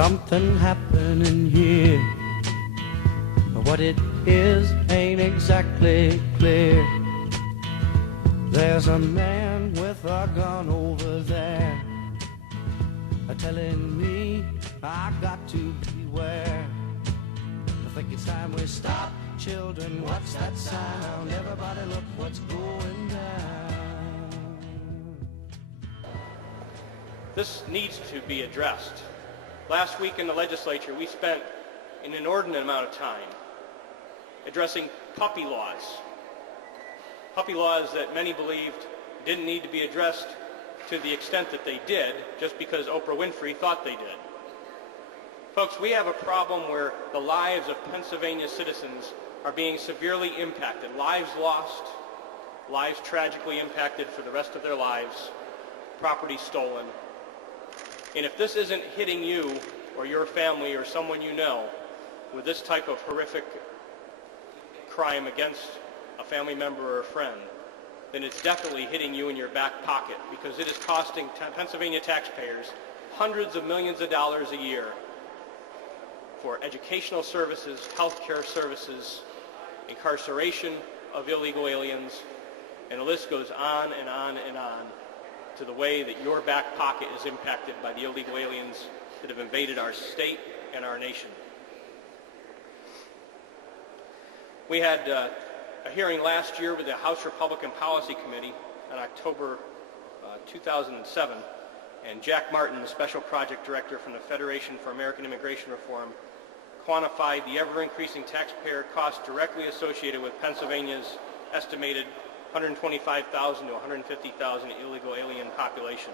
something happening here. What it is ain't exactly clear. There's a man with a gun over there telling me I got to beware. I think it's time we stop, children. What's that sound? Everybody look what's going down. This needs to be addressed. Last week in the legislature, we spent an inordinate amount of time addressing puppy laws. Puppy laws that many believed didn't need to be addressed to the extent that they did, just because Oprah Winfrey thought they did. Folks, we have a problem where the lives of Pennsylvania citizens are being severely impacted. Lives lost, lives tragically impacted for the rest of their lives, property stolen. And if this isn't hitting you or your family or someone you know with this type of horrific crime against a family member or a friend, then it's definitely hitting you in your back pocket, because it is costing Pennsylvania taxpayers hundreds of millions of dollars a year for educational services, health care services, incarceration of illegal aliens, and the list goes on and on and on to the way that your back pocket is impacted by the illegal aliens that have invaded our state and our nation. We had a hearing last year with the House Republican Policy Committee in October 2007, and Jack Martin, the Special Project Director from the Federation for American Immigration Reform, quantified the ever-increasing taxpayer costs directly associated with Pennsylvania's estimated 125,000 to 150,000 illegal alien population.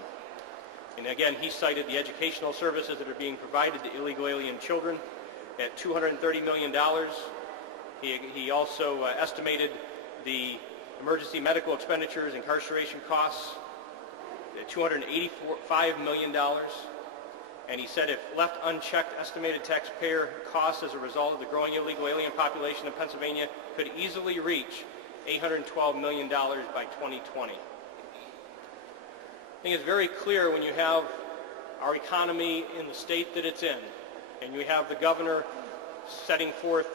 And again, he cited the educational services that are being provided to illegal alien children at $230 million. He also estimated the emergency medical expenditures, incarceration costs at $285 million. And he said if left unchecked, estimated taxpayer costs as a result of the growing illegal alien population in Pennsylvania could easily reach $812 million by 2020. I think it's very clear when you have our economy in the state that it's in, and you have the governor setting forth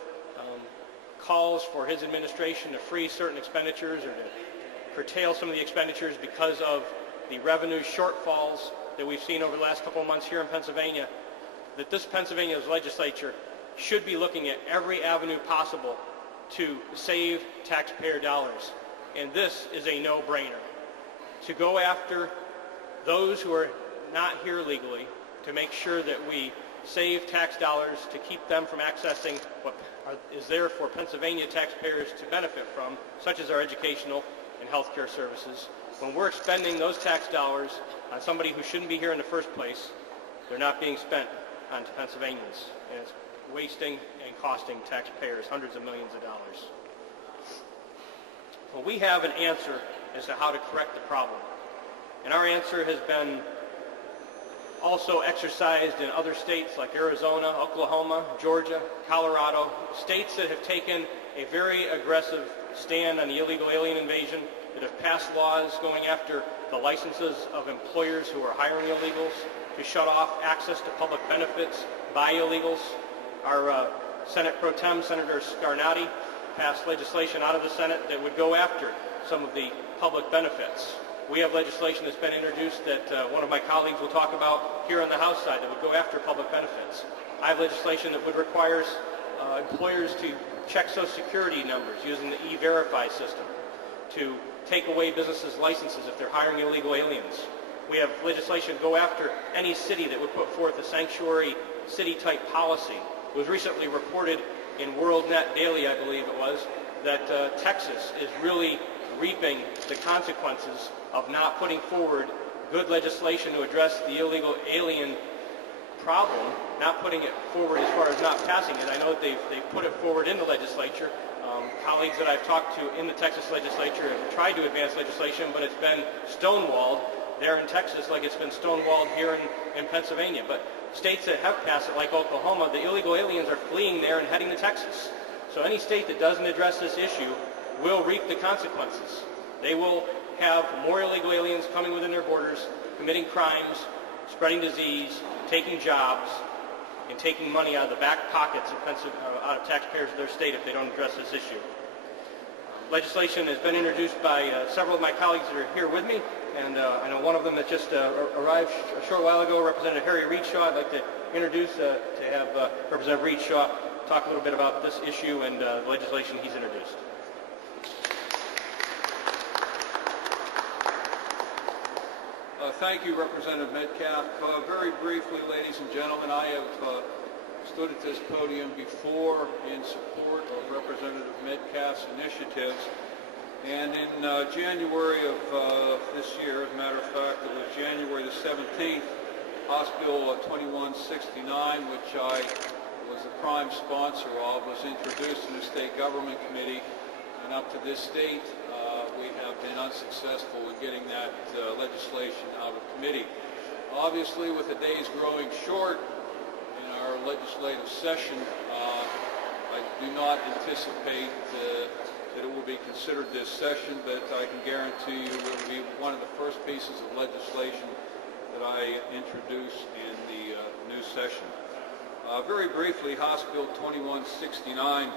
calls for his administration to freeze certain expenditures or to curtail some of the expenditures because of the revenue shortfalls that we've seen over the last couple of months here in Pennsylvania, that this Pennsylvania's legislature should be looking at every avenue possible to save taxpayer dollars. And this is a no-brainer. To go after those who are not here legally, to make sure that we save tax dollars to keep them from accessing what is there for Pennsylvania taxpayers to benefit from, such as our educational and health care services. When we're expending those tax dollars on somebody who shouldn't be here in the first place, they're not being spent on Pennsylvanians, and it's wasting and costing taxpayers hundreds of millions of dollars. Well, we have an answer as to how to correct the problem, and our answer has been also exercised in other states like Arizona, Oklahoma, Georgia, Colorado, states that have taken a very aggressive stand on the illegal alien invasion, that have passed laws going after the licenses of employers who are hiring illegals, to shut off access to public benefits by illegals. Our Senate Pro Tem, Senator Scarnati, passed legislation out of the Senate that would go after some of the public benefits. We have legislation that's been introduced that one of my colleagues will talk about here on the House side that would go after public benefits. I have legislation that would require employers to check Social Security numbers using the E-Verify system, to take away businesses' licenses if they're hiring illegal aliens. We have legislation to go after any city that would put forth a sanctuary city-type policy. It was recently reported in WorldNet Daily, I believe it was, that Texas is really reaping the consequences of not putting forward good legislation to address the illegal alien problem, not putting it forward as far as not passing it. I know that they've put it forward in the legislature. Colleagues that I've talked to in the Texas legislature have tried to advance legislation, but it's been stonewalled there in Texas like it's been stonewalled here in Pennsylvania. But states that have passed it, like Oklahoma, the illegal aliens are fleeing there and heading to Texas. So any state that doesn't address this issue will reap the consequences. They will have more illegal aliens coming within their borders, committing crimes, spreading disease, taking jobs, in taking money out of the back pockets out of taxpayers of their state if they don't address this issue. Legislation has been introduced by several of my colleagues that are here with me, and I know one of them that just arrived a short while ago, Representative Harry Readshaw. I'd like to introduce to have Representative Readshaw talk a little bit about this issue and the legislation he's introduced. Thank you, Representative Metcalfe. Very briefly, ladies and gentlemen, I have stood at this podium before in support of Representative Metcalfe's initiatives, and in January of this year, as a matter of fact, it was January the 17th, House Bill 2169, which I was the prime sponsor of, was introduced in the State Government Committee, and up to this date, we have been unsuccessful in getting that legislation out of committee. Obviously, with the days growing short in our legislative session, I do not anticipate that it will be considered this session, but I can guarantee you it will be one of the first pieces of legislation that I introduce in the new session. Very briefly, House Bill 2169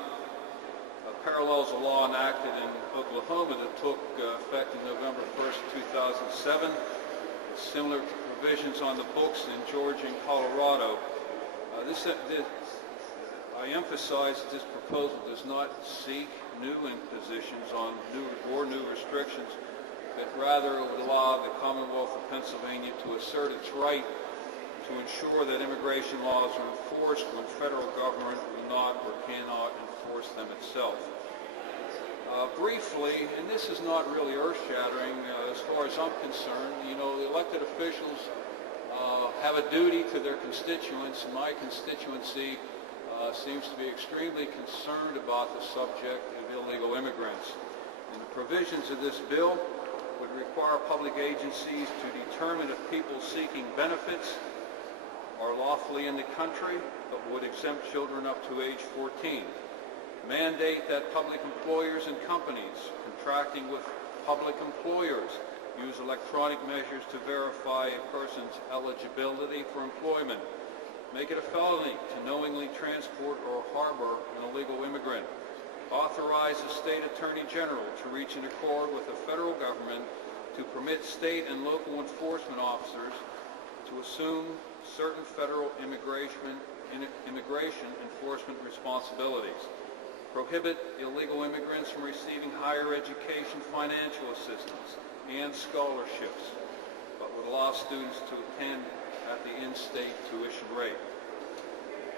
parallels a law enacted in Oklahoma that took effect in November 1st, 2007. Similar to provisions on the books in Georgia and Colorado. I emphasize that this proposal does not seek new impositions on new restrictions, but rather it would allow the Commonwealth of Pennsylvania to assert its right to ensure that immigration laws are enforced when federal government will not or cannot enforce them itself. Briefly, and this is not really earth-shattering as far as I'm concerned, you know, the elected officials have a duty to their constituents, and my constituency seems to be extremely concerned about the subject of illegal immigrants. And the provisions of this bill would require public agencies to determine if people seeking benefits are lawfully in the country, but would exempt children up to age 14. Mandate that public employers and companies contracting with public employers use electronic measures to verify a person's eligibility for employment. Make it a felony to knowingly transport or harbor an illegal immigrant. Authorize the state attorney general to reach an accord with the federal government to permit state and local enforcement officers to assume certain federal immigration enforcement responsibilities. Prohibit illegal immigrants from receiving higher education financial assistance and scholarships, but would allow students to attend at the in-state tuition rate.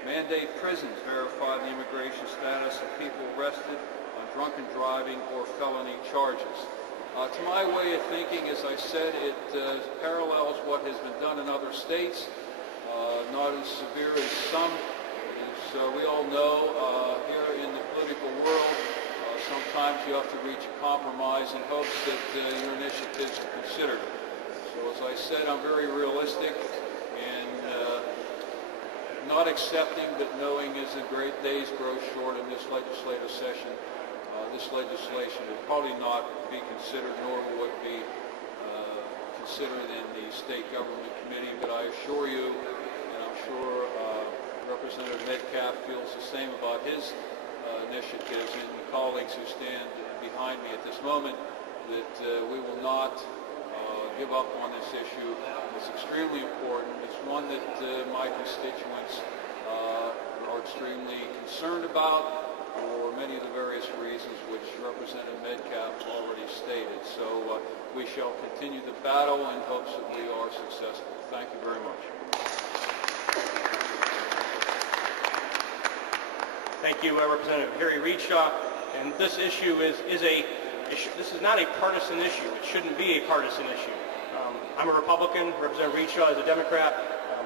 Mandate prisons verify the immigration status of people arrested on drunken driving or felony charges. To my way of thinking, as I said, it parallels what has been done in other states, not as severe as some. As we all know, here in the political world, sometimes you have to reach a compromise in hopes that your initiatives are considered. So as I said, I'm very realistic and not accepting, but knowing as the great days grow short in this legislative session, this legislation will probably not be considered, nor will it be considered in the State Government Committee. But I assure you, and I'm sure Representative Metcalfe feels the same about his initiatives and the colleagues who stand behind me at this moment, that we will not give up on this issue. It's extremely important. It's one that my constituents are extremely concerned about for many of the various reasons which Representative Metcalfe already stated. So we shall continue the battle in hopes that we are successful. Thank you very much. Thank you, Representative Harry Readshaw. And this issue is not a partisan issue. It shouldn't be a partisan issue. I'm a Republican. Representative Readshaw is a Democrat.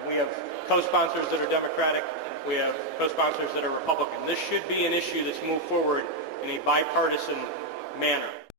We have co-sponsors that are Democratic. We have co-sponsors that are Republican. This should be an issue that's moved forward in a bipartisan manner.